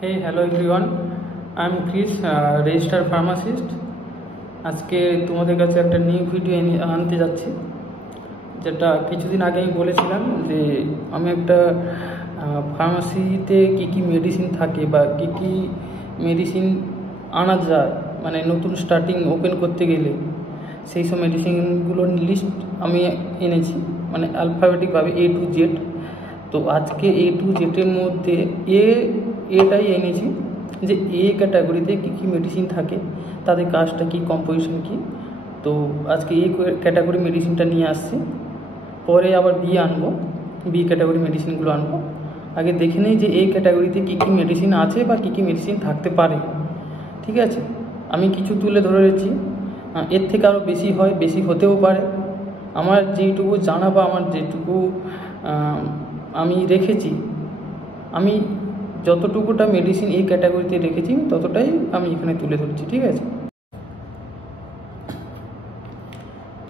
Hey, hello everyone. I'm Chris, registered pharmacist. আজকে তোমাদের কাছে একটা নিউ ভিডিও আনতে যাচ্ছি, যেটা কিছুদিন আগে আমি বলেছিলাম যে আমি একটা ফার্মাসিতে কী কী মেডিসিন থাকে বা কী কী মেডিসিন আনা যায়, মানে নতুন স্টার্টিং ওপেন করতে গেলে সেই সব মেডিসিনগুলোর লিস্ট আমি এনেছি, মানে অ্যালফাবেটিকভাবে A to Z। তো আজকে A to Z-এর মধ্যে এটাই এনেছি যে এ ক্যাটাগরিতে কী কী মেডিসিন থাকে, তাদের কাজটা কী, কম্পোজিশন কী। তো আজকে এ ক্যাটাগরি মেডিসিনটা নিয়ে আসছি, পরে আবার বি আনবো, বি ক্যাটাগরি মেডিসিনগুলো আনবো। আগে দেখে নিই যে এই ক্যাটাগরিতে কী কী মেডিসিন আছে বা কী কী মেডিসিন থাকতে পারে। ঠিক আছে, আমি কিছু তুলে ধরেছি, এর থেকে আরও বেশি হয়, বেশি হতেও পারে। আমার যেইটুকু জানা বা আমার যেটুকু আমি রেখেছি, আমি যতটুকুটা মেডিসিন এই ক্যাটাগরিতে রেখেছি ততটাই আমি এখানে তুলে ধরছি। ঠিক আছে,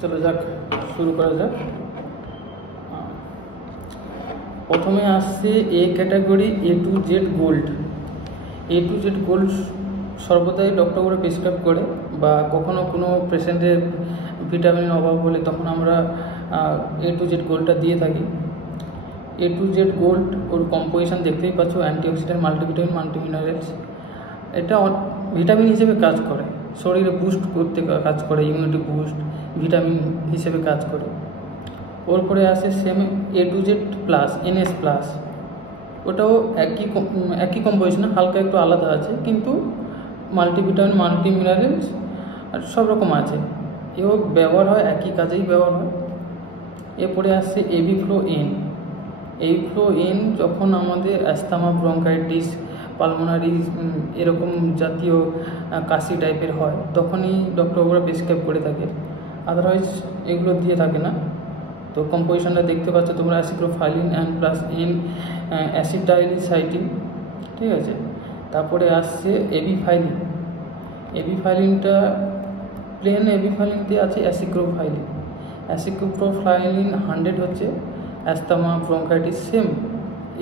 চলো যাক, শুরু করা যাক। প্রথমে আসছে A category A to Z gold. A to Z gold সর্বদাই ডক্টররা প্রেসক্রাইব করে, বা কখনো কোনো পেশেন্টের ভিটামিনের অভাব হলে তখন আমরা A to Z গোল্ডটা দিয়ে থাকি। A to Z gold or composition দেখতেই পাচ্ছ, অ্যান্টিঅক্সিডেন্ট, মাল্টিভিটামিন, মাল্টিমিনারেলস। এটা ভিটামিন হিসেবে কাজ করে, শরীরে বুস্ট করতে কাজ করে, ইমিউনিটি বুস্ট, ভিটামিন হিসেবে কাজ করে। ওর পরে আসে same A to Z plus, NS plus. ওটাও একই কম্পোজিশন, হালকা একটু আলাদা আছে, কিন্তু মাল্টিভিটামিন, মাল্টিমিনারেলস আর সব রকম আছে। এও ব্যবহার হয়, একই কাজেই ব্যবহার হয়। এরপরে আসছে ABFLO-N। ABFLO-N যখন আমাদের অ্যাস্থামা, ব্রঙ্কাইটিস, পালমোনারি এরকম জাতীয় কাশি টাইপের হয়, তখনই ডক্টররা প্রেসক্রাইব করে থাকে, আদারওয়াইজ এগুলো দিয়ে থাকে না। তো কম্পোজিশনটা দেখতে পাচ্ছ তোমরা, অ্যাসিক্লোফাইলিন অ্যান্ড প্লাস N অ্যাসিটাইলিসাইটিন। ঠিক আছে, তারপরে আসছে এবিফাইলিন। এবিফাইলিনটা প্লেন এবিফাইলিনতে আছে অ্যাসিক্লোফাইলিন। অ্যাসিক্লোফাইলিন 100 হচ্ছে অ্যাস্থামা, ব্রঙ্কাইটিস, সেম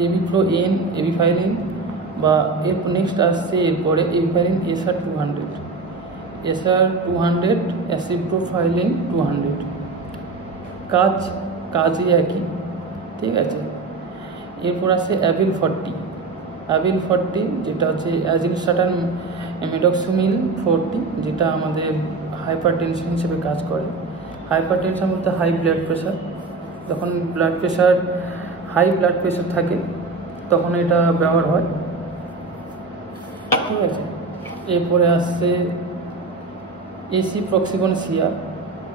ABFLO-N, এবিফাইলিন। বা এর নেক্সট আসছে এরপরে এবিফাইলিন SR-200, SR-200, অ্যাসিক্লোফাইলিন 200। কাজই একই। ঠিক আছে, এরপর আসছে অ্যাবিল 40। অ্যাবিল 40 যেটা হচ্ছে অ্যাজিলস্টাটান মেডক্সোমিল 40, যেটা আমাদের হাইপার টেনশন হিসেবে কাজ করে। হাইপার টেনশন বলতে হাই ব্লাড প্রেশার, যখন হাই ব্লাড প্রেশার থাকে তখন এটা ব্যবহার হয়। ঠিক আছে, এরপরে আসছে এসিপ্রক্সিবন-সিআর।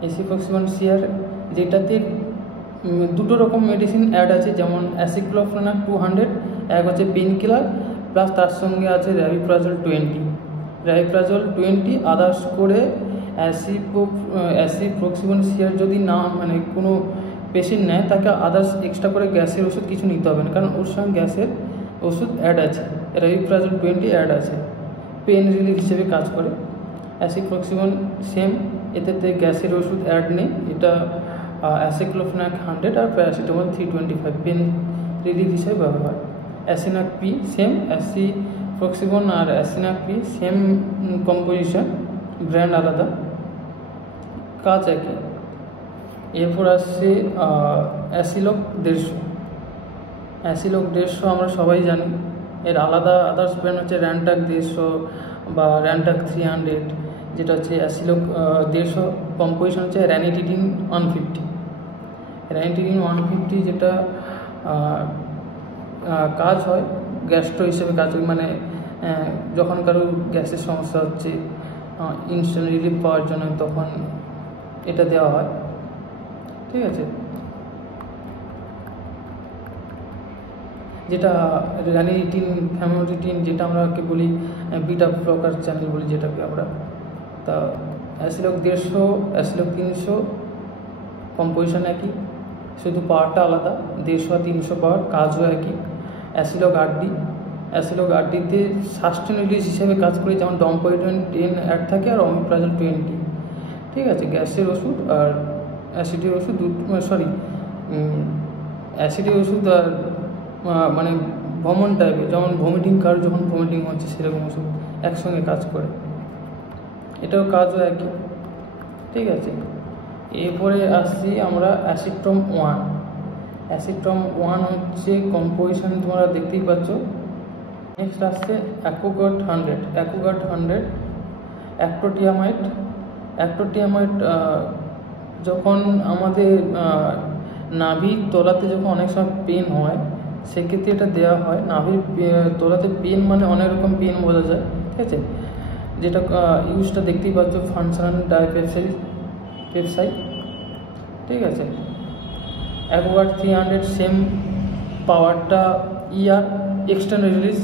এসিপ্রক্সিবন-সিআর যেটাতে দুটো রকম মেডিসিন অ্যাড আছে, যেমন অ্যাসিক্লোফেনাক 200, এক হচ্ছে পেন কিলার, প্লাস তার সঙ্গে আছে র্যাবিপ্রাজল 20। আদার্স করে অ্যাসিপ্রক্সিবন-সিআর যদি না, মানে কোনো পেশেন্ট নেয়, তাকে আদার্স এক্সট্রা করে গ্যাসের ওষুধ কিছু নিতে হবে না, কারণ ওর সঙ্গে গ্যাসের ওষুধ অ্যাড আছে, র্যাবিপ্রাজল 20 অ্যাড আছে, পেন রিলিফ হিসেবে কাজ করে। অ্যাসিপ্রক্সিবন সেম, এতে গ্যাসের ওষুধ অ্যাড নেই। এটা অ্যাসিক্লোফেনাক 100 আর প্যারাসিটামল 325 পেন রিলিফ হিসেবে ব্যবহার হয়। অ্যাসিনাক পি সেম, অ্যাসিপ্রক্সিবন আর অ্যাসিনাক পি সেম কম্পোজিশন, ব্র্যান্ড আলাদা, কাজ একই। এরপর আসছে অ্যাসিলক 150। অ্যাসিলক 150 আমরা সবাই জানি, এর আলাদা আদার্স ব্র্যান্ড হচ্ছে র্যান্টাক 150 বা র্যান্টাক 300, যেটা হচ্ছে অ্যাসিলক 150। কম্পোজিশন হচ্ছে র্যানিটিডিন 150। র্যানিটিডিন 150 যেটা কাজ হয় গ্যাস্ট্রো হিসেবে কাজ হয়, মানে যখন কারো গ্যাসের সমস্যা হচ্ছে, ইনস্ট্যান্ট রিলিফ পাওয়ার জন্য তখন এটা দেওয়া হয়। ঠিক আছে, যেটা র্যানিটিন, ফ্যামোটিডিন, যেটা আমরা বলি বিটা ব্লকার চ্যানেল বলি যেটাকে আমরা। তা অ্যাসিলক 150, অ্যাসিলক 300 কম্পোজিশন একই, শুধু পাওয়ারটা আলাদা, 150 আর 300 পাওয়ার, কাজও একই। Acilok 8D, Acilok 8Dতে sustain release হিসেবে কাজ করে, যেমন ডম্পোয়েডন 10 অ্যাড থাকে আর অমিপ্রাজল 20। ঠিক আছে, গ্যাসের ওষুধ আর অ্যাসিডের ওষুধ, অ্যাসিডের ওষুধ আর মানে ভ্রমণ টাইপের, যেমন ভমিটিং, কারো যখন ভমিটিং হচ্ছে সেরকম ওষুধ একসঙ্গে কাজ করে, এটাও কাজও একই। ঠিক আছে, এরপরে আসছি আমরা অ্যাসিট্রম 1। অ্যাসিট্রম 1 হচ্ছে কম্পোজিশন তোমরা দেখতেই পাচ্ছ। নেক্সট আসছে অ্যাকোগার্ড 100। অ্যাকোগার্ড 100 অ্যাক্টোটিয়ামাইড। অ্যাক্টোটিয়ামাইড যখন আমাদের নাভির তলাতে যখন অনেক সময় পেন হয় সেক্ষেত্রে এটা দেওয়া হয়। নাভির তলাতে পেন মানে অনেক রকম পেন বোঝা যায়, ঠিক আছে, যেটা ইউজটা দেখতেই পাচ্ছ, ফাংশনাল ডাইপেপসাইড। ঠিক আছে, অ্যাকোগার্ড 300 সেম পাওয়ারটা ইয়ার এক্সটার্নাল রিলিজ।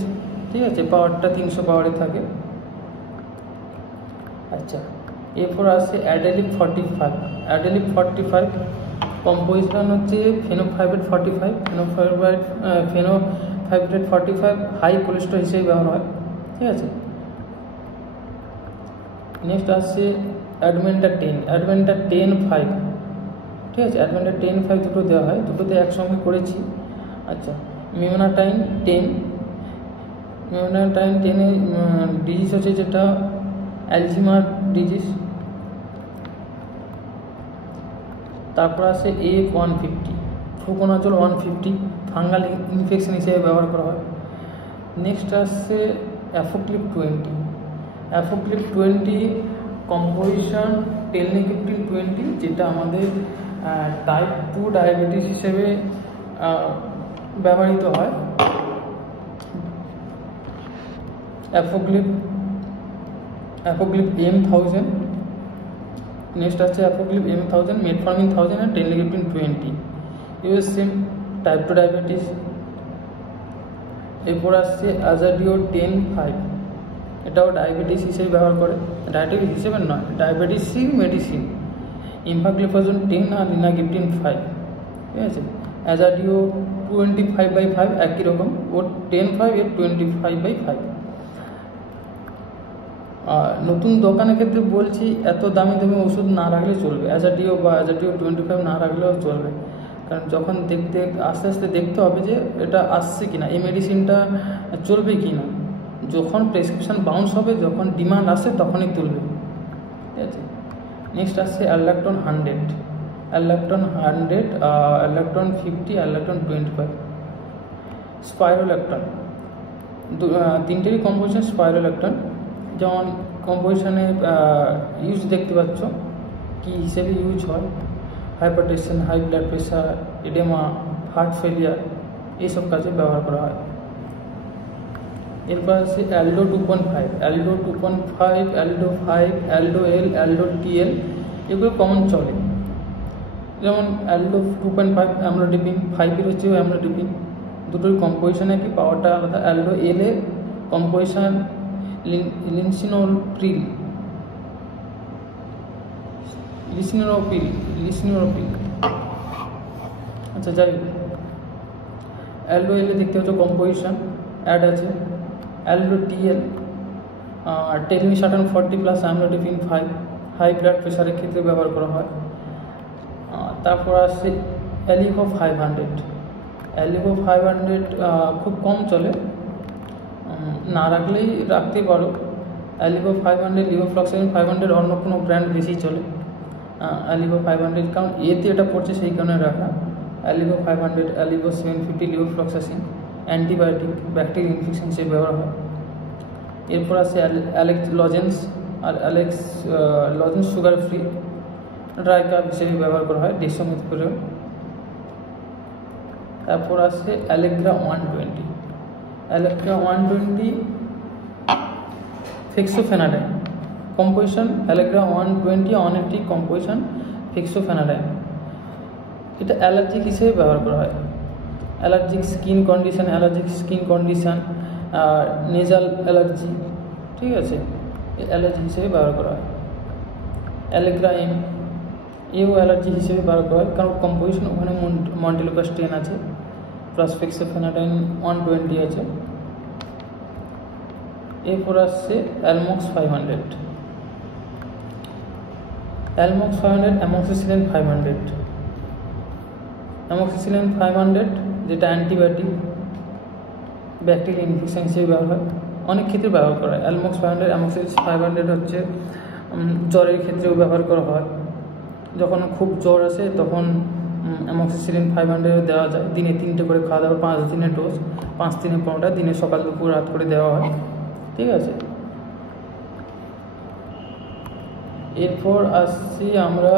ঠিক আছে, পাওয়ারটা 300 পাওয়ারে থাকে। আচ্ছা, এরপর আসছে অ্যাডেলিপ 45। অ্যাডেলিপ 45 কম্পোজিশন হচ্ছে ফেনোফাইব্রেট 45। ফেনোফাইব্রেট 45 হাই কোলেস্ট্রল হিসেবে ব্যবহার হয়। ঠিক আছে, নেক্সট আসছে অ্যাডমেন্টা 10। অ্যাডমেন্টা 10-5। ঠিক আছে, অ্যাডমেন্টা 10-5 দুটো দেওয়া হয়, দুটোতে একসঙ্গে করেছি। আচ্ছা, মিউনাটাইন 10। মিউনাটাইন 10 ডিজিজ হচ্ছে যেটা অ্যালজিমার ডিজিজ। তারপর আছে A150, ফ্লুকোনাজল 150 ফাঙ্গাল ইনফেকশন হিসেবে ব্যবহার করা হয়। নেক্সট আসছে অ্যাফোক্লিপ 20। অ্যাফোক্লিপ 20 কম্পোজিশন টেলনেকেপটিন 20, যেটা আমাদের টাইপ 2 ডায়াবেটিস হিসেবে ব্যবহৃত হয়। অ্যাফোক্লিপ M1000। নেক্সট আছে অ্যাফোক্লিপ M1000, মেটফর্মিন 1000 আর টেলনেকেপটিন 20 ইউএস সেম টাইপ 2 ডায়াবেটিস। এরপর আসছে আজাডিও 10-5, এটাও ডায়াবেটিস হিসেবে ব্যবহার করে, ডায়াবেটিস হিসেবে নয়, ডায়াবেটিসই মেডিসিন। ইনফাগ্লিফাজোন 10 আর লিনাগিপটিন 5। ঠিক আছে, অ্যাজাডিও 25/5 একই রকম, ওর 10-5 এর 25/5। নতুন দোকানের ক্ষেত্রে বলছি এত দামি দামি ওষুধ না রাখলে চলবে, অ্যাজাডিও বা অ্যাজাডিও 25 না রাখলেও চলবে, কারণ যখন আস্তে আস্তে দেখতে হবে যে এটা আসছে কিনা, এই মেডিসিনটা চলবে কিনা। যখন প্রেসক্রিপশান বাউন্স হবে, যখন ডিমান্ড আসে তখনই তুলবে। ঠিক আছে, নেক্সট আসছে অ্যালাক্টন 100, অ্যালাক্টন 100, অ্যালাক্টন 50, অ্যালাক্টন 25। স্পাইরোল্যাক্টন, তিনটেরই কম্পোজিশন স্পাইরোল্যাক্টন। যেমন কম্পোজিশনে ইউজ দেখতে পাচ্ছ কি হিসেবে ইউজ হয়, hypertension, high blood pressure, oedema, heart failure, এইসব কাজে ব্যবহার করা হয়। এরপর আছে অ্যালডো 2.5, অ্যালডো 2.5, অ্যালডো 5, অ্যালডো এল, অ্যালডো টিএল, এগুলো কমন চলে। যেমন অ্যালডো 2.5 অ্যামলোডিপিন, 5 হচ্ছে অ্যামলোডিপিন, দুটোর কম্পোজিশন একই, পাওয়ারটা আলাদা। অ্যালডো এল এর কম্পোজিশন লিনসিনোপ্রিল। আচ্ছা, যাই হোক, অ্যালডো এল এ দেখতে হচ্ছে কম্পোজিশন অ্যাড আছে। Aldo TL telmisartan 40 plus amlodipine 5, high blood প্রেশারের ক্ষেত্রে ব্যবহার করা হয়। তারপর আসছে অ্যালিভো 500। অ্যালিভো 500 খুব কম চলে, না রাখলেই রাখতে পারো। অ্যালিভো 500, লিভোফ্লক্সাসিন 500, অন্য কোনো ব্র্যান্ড বেশি চলে। অ্যালিভো 500 কারণ এতে এটা পড়ছে সেই কারণে রাখা। Alivo 500, Alivo 750, levofloxacin antibiotic, bacteria infection হিসেবে ব্যবহার হয়। এরপর আছে অ্যালেক্স লজেন্স, আর Alex lozenges sugar free, dry cough হিসেবে ব্যবহার করা হয়, ডেক্সামেথসোপ্রোল। তারপর আছে Allegra 120। Allegra 120 fexofenadine composition, Allegra 120 180 composition fexofenadine. এটা অ্যালার্জিক হিসেবে ব্যবহার করা হয়, allergic skin condition, nasal allergy. ঠিক আছে, অ্যালার্জি হিসেবে ব্যবহার করা হয়। অ্যালেগ্রা এও অ্যালার্জি হিসেবে ব্যবহার করা হয়, কারণ কম্পোজিশন ওখানে মন্টেলোকাস 10 আছে, প্লাস ফেক্সোফেনাডাইন 120 আছে। এরপর আসছে অ্যালমক্স 500, অ্যালমক্স 500, অ্যামক্সিসিলিন 500। অ্যামক্সিসিলিন 500 যেটা অ্যান্টিবায়োটিক, ব্যাকটেরিয়াল ইনফেকশন হিসেবে ব্যবহার হয়, অনেক ক্ষেত্রে ব্যবহার করা হয়। অ্যালমক্স 500 অ্যামক্সিলিন 500 হচ্ছে জ্বরের ক্ষেত্রেও ব্যবহার করা হয়। যখন খুব জ্বর আসে তখন অ্যামক্সিসিলিন 500 দেওয়া যায়। দিনে 3টে করে খাওয়া দাওয়া, 5 দিনের ডোজ, 5 দিনে 15টা, দিনে সকাল দুপুর রাত করে দেওয়া হয়। ঠিক আছে, এরপর আসছি আমরা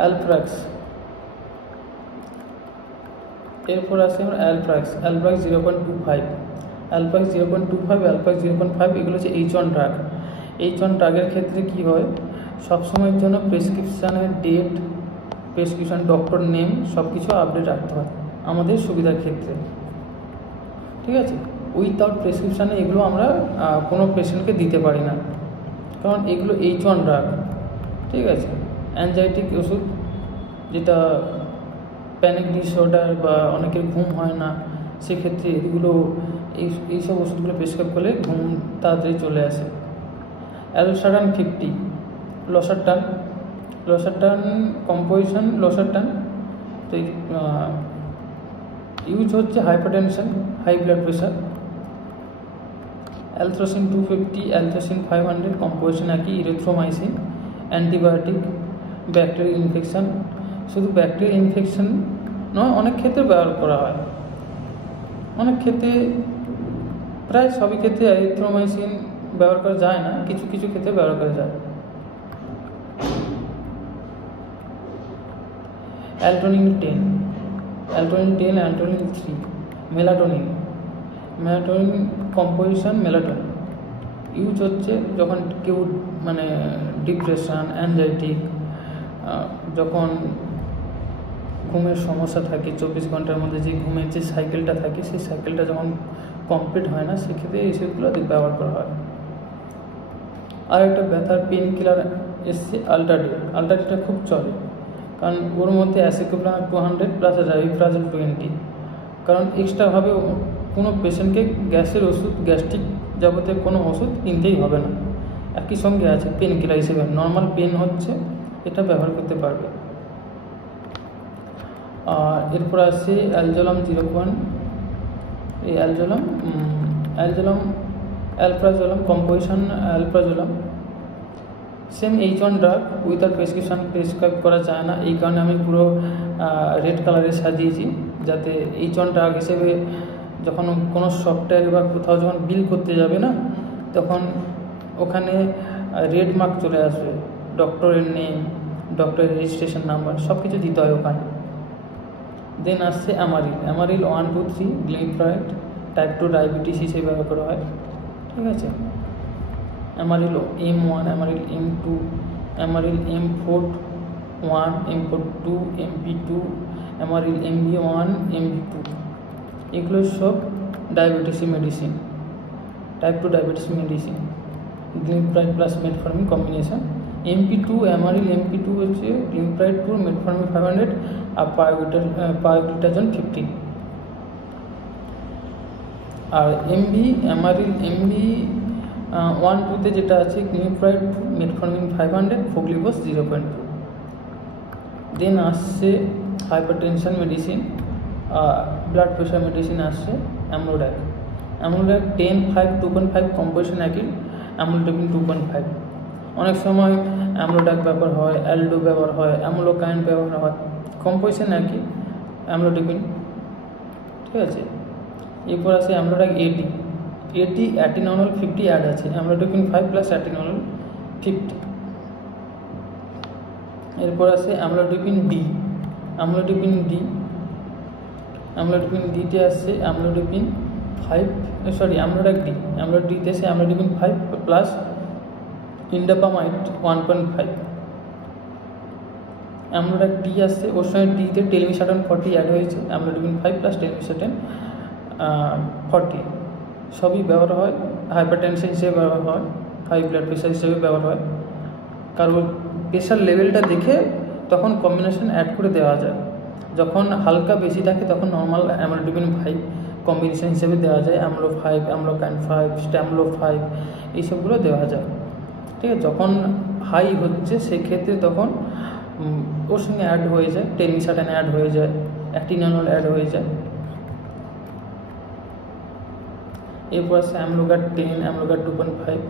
অ্যালপ্রাক্স। এরপর আসছি আমরা অ্যালপ্রাক্স 0.25, অ্যালপ্রাক্স 0.25, অ্যালপ্রাক্স 0.5, এগুলো হচ্ছে H1 ড্রাগ। H1 ড্রাগের ক্ষেত্রে কী হয়, সবসময়ের জন্য প্রেসক্রিপশানের ডেট, প্রেসক্রিপশান, ডক্টর নেম সব কিছু আপডেট রাখতে হয় আমাদের সুবিধার ক্ষেত্রে। ঠিক আছে, উইথাউট প্রেসক্রিপশানে এগুলো আমরা কোনো পেশেন্টকে দিতে পারি না, কারণ এগুলো H1 ড্রাগ। ঠিক আছে, অ্যাংজাইটিক ওষুধ, যেটা প্যানিক ডিসঅর্ডার বা অনেকের ঘুম হয় না, সেক্ষেত্রে এগুলো এইসব ওষুধগুলো প্রেসক্রাইব করলে ঘুম তাড়াতাড়ি চলে আসে। অ্যালসারান 50, লসারটান কম্পোজিশন, লসারটান তো ইউজ হচ্ছে hypertension, high blood pressure. Althrocin 250, Althrocin 500, composition একই, ইরিথ্রোমাইসিন, অ্যান্টিবায়োটিক, ব্যাকটেরিয়াল ইনফেকশন। শুধু ব্যাকটেরিয়াল ইনফেকশন নয়, অনেক ক্ষেত্রে ব্যবহার করা হয়, অনেক ক্ষেত্রে, প্রায় সবই ক্ষেত্রে এরিথ্রোমাইসিন ব্যবহার করা যায় না, কিছু কিছু ক্ষেত্রে ব্যবহার করা যায়। অ্যালটোনিন 10, অ্যালটোনিন 3, মেলাটোনিন কম্পোজিশন, মেলাটোনিন ইউজ হচ্ছে যখন কেউ মানে ডিপ্রেশন, অ্যাংজাইটি, যখন ঘুমের সমস্যা থাকে, 24 ঘন্টার মধ্যে যে ঘুমের যে সাইকেলটা থাকে, সেই সাইকেলটা যখন কমপ্লিট হয় না, সেক্ষেত্রে এইসবগুলো ব্যবহার করা হয়। আর একটা ব্যথার পেন কিলার এসছে আলটাডেটা খুব চলে, কারণ ওর মধ্যে অ্যাসিক্লোপ্রান 200 প্লাস রাবিপ্রাজল 20, কারণ এক্সট্রাভাবে কোনো পেশেন্টকে গ্যাসের ওষুধ, গ্যাস্ট্রিক যাবতীয় কোনো ওষুধ কিনতেই হবে না, একই সঙ্গে আছে পেন কিলার হিসেবে। নর্মাল পেন হচ্ছে এটা ব্যবহার করতে পারবে। আর এরপর আসছে অ্যালজোলাম 01, এই alprazolam composition, alprazolam same H1 drug, without prescription prescribe করা যায় না, এই কারণে আমি পুরো রেড কালারে সাজিয়েছি, যাতে H1 ড্রাগ হিসেবে যখন কোনো সফটওয়্যার বা কোথাও যখন বিল করতে যাবে না, তখন ওখানে রেড মার্ক চলে আসবে, ডক্টরের নেম, ডক্টরের রেজিস্ট্রেশন নাম্বার সব কিছু দিতে হয় ওখানে। দেন আসছে অ্যামারিল 1, 2, 3, গ্লিমফ্রাইড, টাইপ 2 ডায়াবেটিস হিসেবে ব্যবহার করা হয়। ঠিক আছে, অ্যামারিল M1, অ্যামারিল M2, অ্যামারিল M41, M42, MP2, অ্যামারিল MB1, MB2, এগুলো সব diabetes medicine, type 2 diabetes medicine. Glimepiride plus metformin combination. MP2, Amaryl MP2 হচ্ছে গ্লিমফ্রাইড 2, মেটফর্মিন 500 আর পায়োগ্লুটাজোন 50। আর অ্যামারিল MB 1, 2-তে যেটা আছে গ্লিমফ্রাইড 2, মেটফর্মিন 500, ফোগলিবোস 0.2। দেন আসছে hypertension medicine, blood pressure medicine আসছে অ্যামলোড্যাক 10, 5, 2.5, কম্পোজিশন একই, অ্যামলোডেপিন 2.5। অনেক সময় অ্যামলোড্যাক ব্যবহার হয়, অ্যালডো ব্যবহার হয়, অ্যামলোকাইন ব্যবহার হয়, কম্পোজিশন একই, অ্যামলোডেপিন। ঠিক আছে, এরপর আছে অ্যামলোড্যাক 80, অ্যাটিনল 50 অ্যাড আছে, অ্যামলোডেপিন 5 প্লাস অ্যাটিনল 50। এরপর আছে অ্যামলোডেপিন ডিতে আসছে অ্যামলোডেপিন 5, অ্যামলোড্যাক ডিতে আসছে অ্যামলোডেপিন 5 প্লাস ইন্ডাপামাইড 1.5। অ্যামলোড্যাক ডি আসছে, ওর সঙ্গে ডিতে টেলমিসাটন 40 অ্যাড হয়েছে, অ্যামলোডেপিন 5 প্লাস টেলমিসাটন 40। সবই ব্যবহার হয়, হাইপারটেনশন হিসেবে ব্যবহার হয়, হাই ব্লাড প্রেশার হিসেবে ব্যবহার হয়, কারণ প্রেশার লেভেলটা দেখে তখন কম্বিনেশন অ্যাড করে দেওয়া যায়। যখন হালকা বেশি থাকে তখন নর্মাল অ্যামলোডেপিন 5 কম্বিনেশন হিসেবে দেওয়া যায়, অ্যামলো 5, অ্যামলোকাইন 5, স্ট্যামলো 5 এইসবগুলো দেওয়া যায়। ঠিক আছে, যখন হাই হচ্ছে সেক্ষেত্রে তখন ওর সঙ্গে অ্যাড হয়ে যায়, টেলমিসাটন অ্যাড হয়ে যায়, অ্যাটিনানল অ্যাড হয়ে যায়। এরপর আছে অ্যামলোগার্ড 10, অ্যামলোগার্ড 2.5,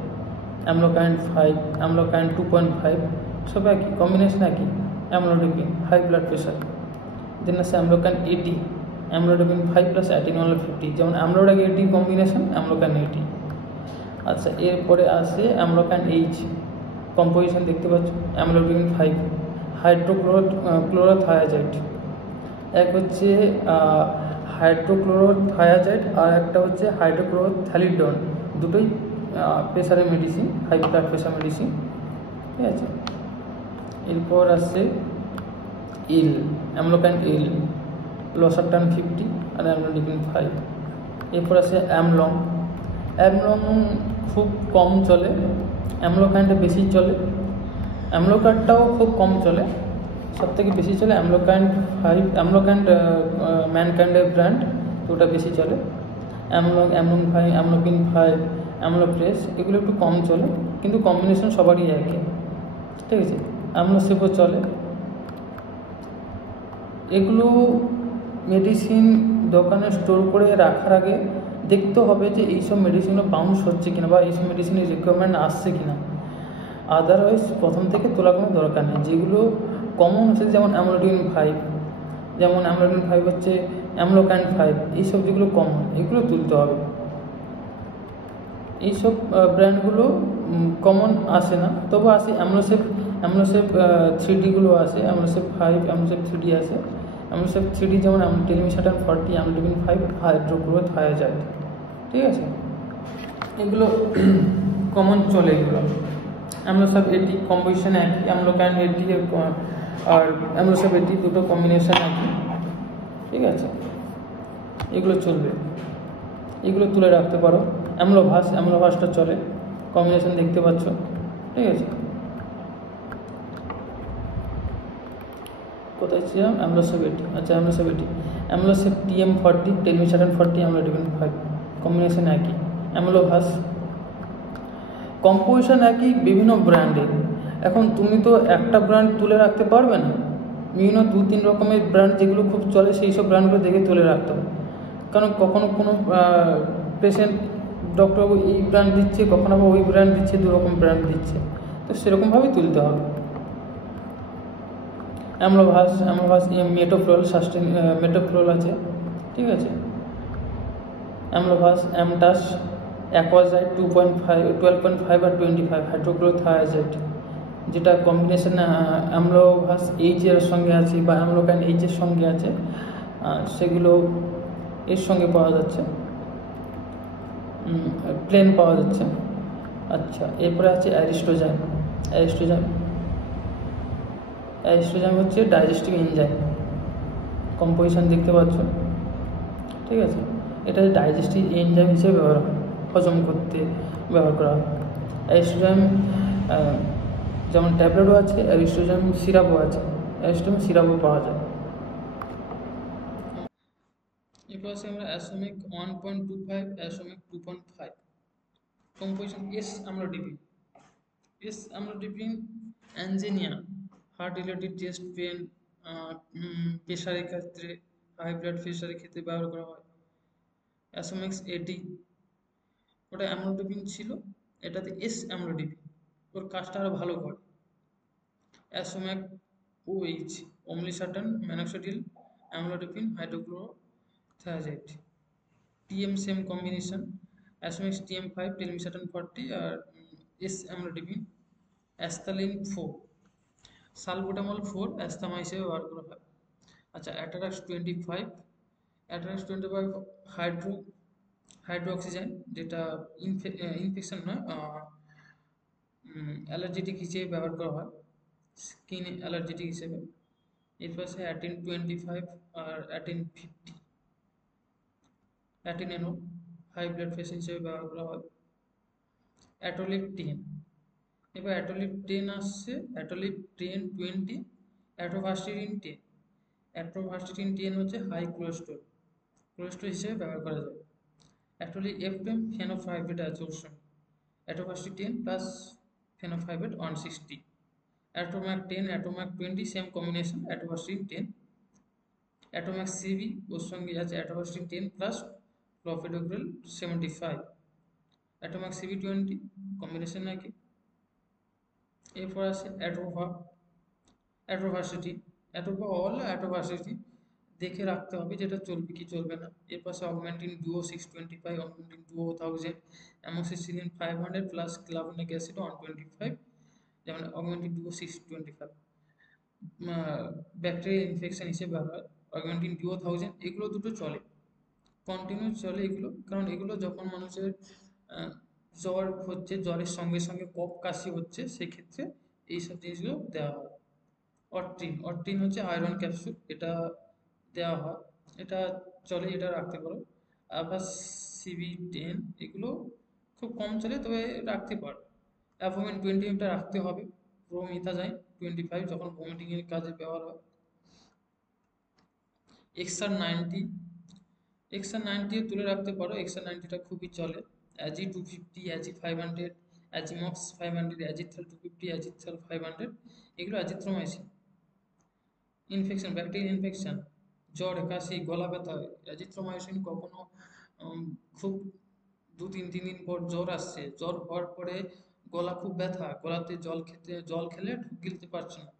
অ্যামলোকাইন্ড 5, অ্যামলোকাইন্ড 2.5, সব একই কম্বিনেশন একই, অ্যামলোডিপিন হাই ব্লাড প্রেশার। দেন আছে অ্যামলোকাইন্ড 80, অ্যামলোডিপিন 5 প্লাস অ্যাটিনল 50, যেমন অ্যামলোডাগ 80 কম্বিনেশন অ্যামলোকাইন্ড 80। আচ্ছা, এরপরে আসে অ্যামলোকাইন্ড এইচ, কম্পোজিশন দেখতে পাচ্ছ, অ্যামলোডিপিন 5, ক্লোরোথায়াজাইড। এক হচ্ছে হাইড্রোক্লোরোথায়াজাইড আর একটা হচ্ছে হাইড্রোক্লোরোথ্যালিডন, দুটোই প্রেশারের medicine, high blood pressure medicine. ঠিক আছে, এরপর আসছে ইল, অ্যামলোকাইন্ড ইল, লসারটান 50 আর অ্যামলোডিপিন 5। এরপর আছে অ্যামলং। অ্যামলং খুব কম চলে, অ্যামলোকাইন্ডে বেশি চলে, অ্যামলোকার্ডটাও খুব কম চলে, সবথেকে বেশি চলে অ্যামলোকাইন্ড 5, অ্যামলোকাইন্ড ম্যানকাইন্ডের ব্র্যান্ড, তো ওটা বেশি চলে। অ্যামলং 5, অ্যামলোকিন 5, অ্যামলোপ্রেস, এগুলো একটু কম চলে, কিন্তু কম্বিনেশন সবারই একই। ঠিক আছে, অ্যামলোসেপও চলে। এগুলো মেডিসিন দোকানে স্টোর করে রাখার আগে দেখতে হবে যে এইসব মেডিসিনগুলো বাউন্স হচ্ছে কিনা বা এইসব মেডিসিনের রিকোয়ারমেন্ট আসছে কিনা, আদারওয়াইজ প্রথম থেকে তোলা কোনো দরকার নেই। যেগুলো কমন হচ্ছে যেমন অ্যামলোডিপিন 5, যেমন অ্যামলোডিপিন 5 হচ্ছে অ্যামলোকাইন্ড 5, এইসব যেগুলো কমন এগুলো তুলতে হবে। এইসব ব্র্যান্ডগুলো কমন আসে না, তবু আসে অ্যামলোসেপ 3D আসে, অ্যামলোসেপ 5, অ্যামলোসেপ 3D আসে। অ্যামলোসেপ 3D যেমন টেলিমিসাটান 40, অ্যামলোডিপিন 5, হাইড্রোক্লোরোথায়াজাইড। ঠিক আছে, এগুলো কমন চলে। এগুলো অ্যামলোসাব 80 কম্পোজিশন একই, অ্যামলোকাইন্ড 80 আর অ্যামলোসাব 80 দুটো কম্বিনেশন একই। ঠিক আছে, এগুলো চলবে, এগুলো তুলে রাখতে পারো। অ্যামলোভাসটা চলে, কম্বিনেশন দেখতে পাচ্ছ। ঠিক আছে, কোথায় ছিলাম? অ্যামলোসাব 80। আচ্ছা, অ্যামলোসাব 80, অ্যামলোসাব TM40, টেলিমিসাটান 40, অ্যামলোডিপিন 5, কম্বিনেশন একই। অ্যামলোভাস কম্পোজিশন একই, বিভিন্ন ব্র্যান্ডের। এখন তুমি তো একটা ব্র্যান্ড তুলে রাখতে পারবে না, বিভিন্ন 2-3 রকমের ব্র্যান্ড যেগুলো খুব চলে সেই সব ব্র্যান্ডগুলো দেখে তুলে রাখতে হবে। কারণ কখনো কোনো পেশেন্ট ডক্টরবাবু এই ব্র্যান্ড দিচ্ছে, কখনো আবার ওই ব্র্যান্ড দিচ্ছে, 2 রকম ব্র্যান্ড দিচ্ছে, তো সেরকমভাবেই তুলতে হবে। অ্যামলোভাস মেটোফ্লোল আছে। ঠিক আছে, অ্যামলোভাস, অ্যামটাস, অ্যাকোয়াজাইড 12.5 আর 25, হাইড্রোক্লোরোথায়াজাইড, যেটা কম্বিনেশন অ্যামলোভাস এইচের সঙ্গে আছে বা অ্যামলোকাইন্ড এইচের সঙ্গে আছে, সেগুলো এর সঙ্গে পাওয়া যাচ্ছে, প্লেন পাওয়া যাচ্ছে। আচ্ছা, এরপরে আছে অ্যারিস্টোজাইম। অ্যারিস্টোজাইম হচ্ছে ডাইজেস্টিভ এনজাইম, কম্পোজিশন দেখতে পাচ্ছ। ঠিক আছে, এটা ডাইজেস্টিভ এনজাইম হিসেবে ব্যবহার হয়, হজম করতে ব্যবহার করা হয়। অ্যারিস্টোজাইম যেমন ট্যাবলেটও আছে, অ্যারিস্টোজাইম সিরাপও আছে, অ্যারিস্টোজাইম সিরাপও পাওয়া যায়। এরপর আছে আমরা Asomex 1.25, Asomex 2.5, composition amlodipine angina, heart related chest pain, প্রেশারের ক্ষেত্রে, হাই ব্লাড প্রেশারের ক্ষেত্রে ব্যবহার করা হয়। অ্যাসোমিক্স 80, ওটা অ্যামলোডিপিন ছিল, এটাতে অ্যামলোডিপিন, ওর কাজটা আরও ভালো করে। Asomex OH, olmesartan, minoxidil, amlodipine, hydrochlorothiazide. TM same combination, Asomex TM5, telmisartan 40 আর অ্যামলোডিপিন। অ্যাস্থালিন 4, সালবুটামল 4 অ্যাস্থামা হিসেবে ব্যবহার করা হয়। আচ্ছা, অ্যাটারাক্স 25 হাইড্রোক্সিজেন, যেটা ইনফেকশন নয়, অ্যালার্জেটিক হিসেবে ব্যবহার করা হয়, স্কিন অ্যালার্জেটিক হিসেবে। এরপর আছে অ্যাটিন 25 আর অ্যাটিন 50, অ্যাটিনেনো হাই ব্লাড প্রেশার হিসেবে ব্যবহার করা হয়। অ্যাটোলিপ 10, এবার অ্যাটোলিপ 10 আসছে, অ্যাটোলিপ 10-20, অ্যাটোভাস্টিডিন 10 হচ্ছে হাই কোলেস্ট্রল হিসেবে ব্যবহার করা যায়। অ্যাটোলিপ F10 ফেনোফাইবেট আছে ওর সঙ্গে, atorvastatin 10 plus fenofibrate 160। Atomac 10, Atomac 20 same combination, atorvastatin 10। Atomax CB, ওর সঙ্গে আছে atorvastatin 10 plus clopidogrel 75, Atomax CB 20 combination নাকি। এরপর আছে অ্যাট্রোভার্সিটি, অ্যাট্রোভার্সিটি দেখে রাখতে হবে যেটা চলবে কি চলবে না। এর পাশে Augmentin duo 625, Augmentin duo 1000, amoxicillin 500 plus clavulanic acid 125, যেমন অগমেন্টিন ডুও 625। ব্যাকটেরিয়া ইনফেকশন হিসেবে ব্যবহার অগমেন্টিন ডুও 1000, এগুলো দুটো চলে, কন্টিনিউ চলে এগুলো, কারণ এগুলো যখন মানুষের জ্বর হচ্ছে, জ্বরের সঙ্গে সঙ্গে কফ কাশি হচ্ছে, সেক্ষেত্রে এইসব জিনিসগুলো দেওয়া হয়। অরট্রিন হচ্ছে আয়রন ক্যাপসুল, এটা দেওয়া হয়, এটা চলে, এটা রাখতে পারো। আবার CB10 এগুলো খুব কম চলে, তবে রাখতে পারো। অ্যাভোমিন 20টা রাখতে হবে। প্রোমিথাজাইন 25 যখন ভমিটিংয়ের কাজে ব্যবহার হয়। XR90 তুলে রাখতে পারো, XR90টা খুবই চলে। অ্যাজি 250, অ্যাজি 500, অ্যাজিমক্স 500, অ্যাজিথ্রাল 250, অ্যাজিথ্রাল 500, এগুলো অ্যাজিথ্রোমাইসিন। ব্যাকটেরিয়া ইনফেকশন, জ্বর, কাশি, গলা ব্যথা, অ্যাজিথ্রোমাইসিন কখনো খুব 2-3 দিন পর জ্বর আসছে, জ্বর হওয়ার পরে গলা খুব ব্যথা, গলাতে জল খেলে ঢুক গিলতে পারছে না,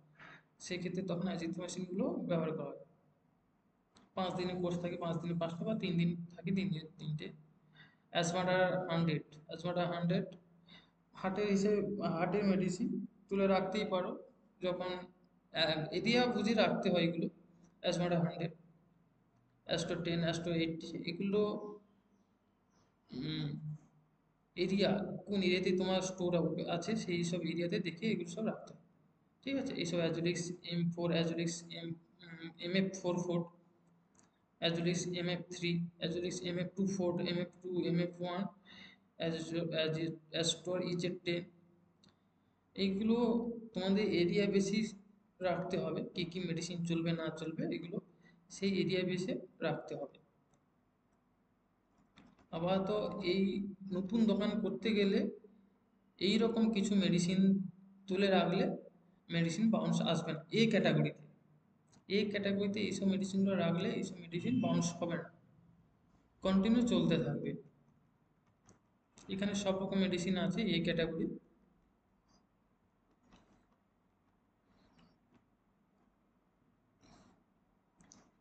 সেক্ষেত্রে তখন অ্যাজিথ্রোমাইসিনগুলো ব্যবহার করা হয়। 5 দিনের কোর্স থাকে, 5 দিনে 5টা বা 3 দিন থাকে 3 দিনে 3টে। অ্যাজমাটা 100 হার্টের মেডিসিন তুলে রাখতেই পারো, যখন এরিয়া বুঝে রাখতে হয় এগুলো। অ্যাজমাটা 100, অ্যাস্টো 10, অ্যাস্টো 80, এগুলো এরিয়া কোন এরিয়াতে তোমার স্টোর আছে সেই সব এরিয়াতে দেখে এগুলো সব রাখতে হয়, ঠিক আছে। এইসব অ্যাজোডিক্স M4, অ্যাজোডিক্স MF44, অ্যাজোডিক্স MF3, অ্যাজোডিক্স MF24, MF2, MF1, অ্যাস্টোর EZ10, এইগুলো তোমাদের এরিয়া বেসিস রাখতে হবে, কী কী মেডিসিন চলবে না চলবে এগুলো সেই এরিয়া বেসে রাখতে হবে। আপাতত এই নতুন দোকান করতে গেলে এই রকম কিছু মেডিসিন তুলে রাখলে মেডিসিন বাউন্স আসবে না। ক্যাটাগরিতে এইসব মেডিসিনগুলো রাখলে এইসব মেডিসিন বাউন্স হবে না, কন্টিনিউ চলতে থাকবে। এখানে সব রকম মেডিসিন আছে এই ক্যাটাগরি।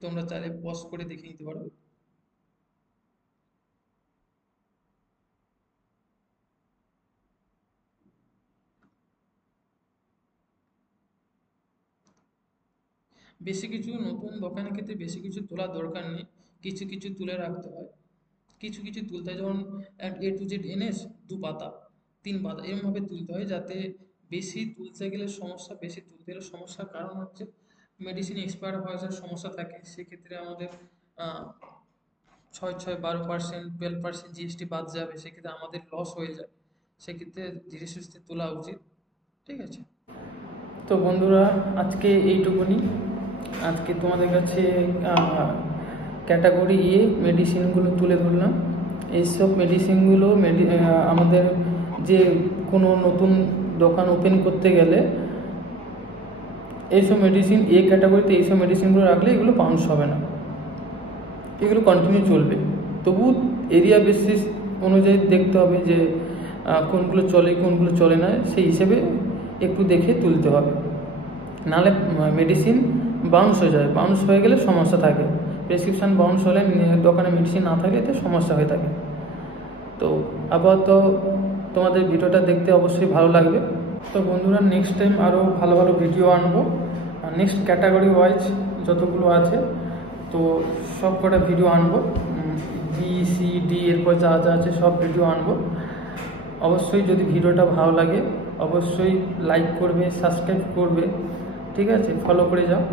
তোমরা চাইলে পজ করে দেখে নিতে পারো। বেশি কিছু নতুন দোকানের ক্ষেত্রে বেশি কিছু তোলার দরকার নেই, কিছু কিছু তুলে রাখতে হয়, কিছু কিছু তুলতে হয়, যেমন A to Z NS 2 পাতা 3 পাতা এরকমভাবে তুলতে হয়, যাতে বেশি তুলতে গেলে সমস্যার কারণ হচ্ছে মেডিসিন এক্সপায়ার হওয়ার সমস্যা থাকে, সেক্ষেত্রে আমাদের 6-12%, 12% GST বাদ যাবে, সেক্ষেত্রে আমাদের লস হয়ে যায়, সেক্ষেত্রে ধীরে সুস্থে তোলা উচিত, ঠিক আছে। তো বন্ধুরা, আজকে এইটুকুনি। আজকে তোমাদের কাছে ক্যাটাগরি মেডিসিনগুলো তুলে ধরলাম। এইসব মেডিসিনগুলো আমাদের যে কোনো নতুন দোকান ওপেন করতে গেলে এইসব মেডিসিন ক্যাটাগরিতে এইসব মেডিসিনগুলো রাখলে এগুলো বাউন্স হবে না, এগুলো কন্টিনিউ চলবে। তবু এরিয়া বেসিস অনুযায়ী দেখতে হবে যে কোনগুলো চলে কোনগুলো চলে না, সেই হিসেবে একটু দেখে তুলতে হবে, নাহলে মেডিসিন বাউন্স হয়ে যায়। বাউন্স হয়ে গেলে সমস্যা থাকে, প্রেসক্রিপশান বাউন্স হলে দোকানে মেডিসিন না থাকলে এতে সমস্যা হয়ে থাকে। তো আপাতত তোমাদের ভিডিওটা দেখতে অবশ্যই ভালো লাগবে। তো বন্ধুরা, নেক্সট টাইম আরও ভালো ভালো ভিডিও আনবো, আর নেক্সট ক্যাটাগরি ওয়াইজ যতগুলো আছে তো সব কটা ভিডিও আনবো, BCD এরপর যা যা আছে সব ভিডিও আনবো। অবশ্যই যদি ভিডিওটা ভালো লাগে অবশ্যই লাইক করবে, সাবস্ক্রাইব করবে, ঠিক আছে, ফলো করে যাও।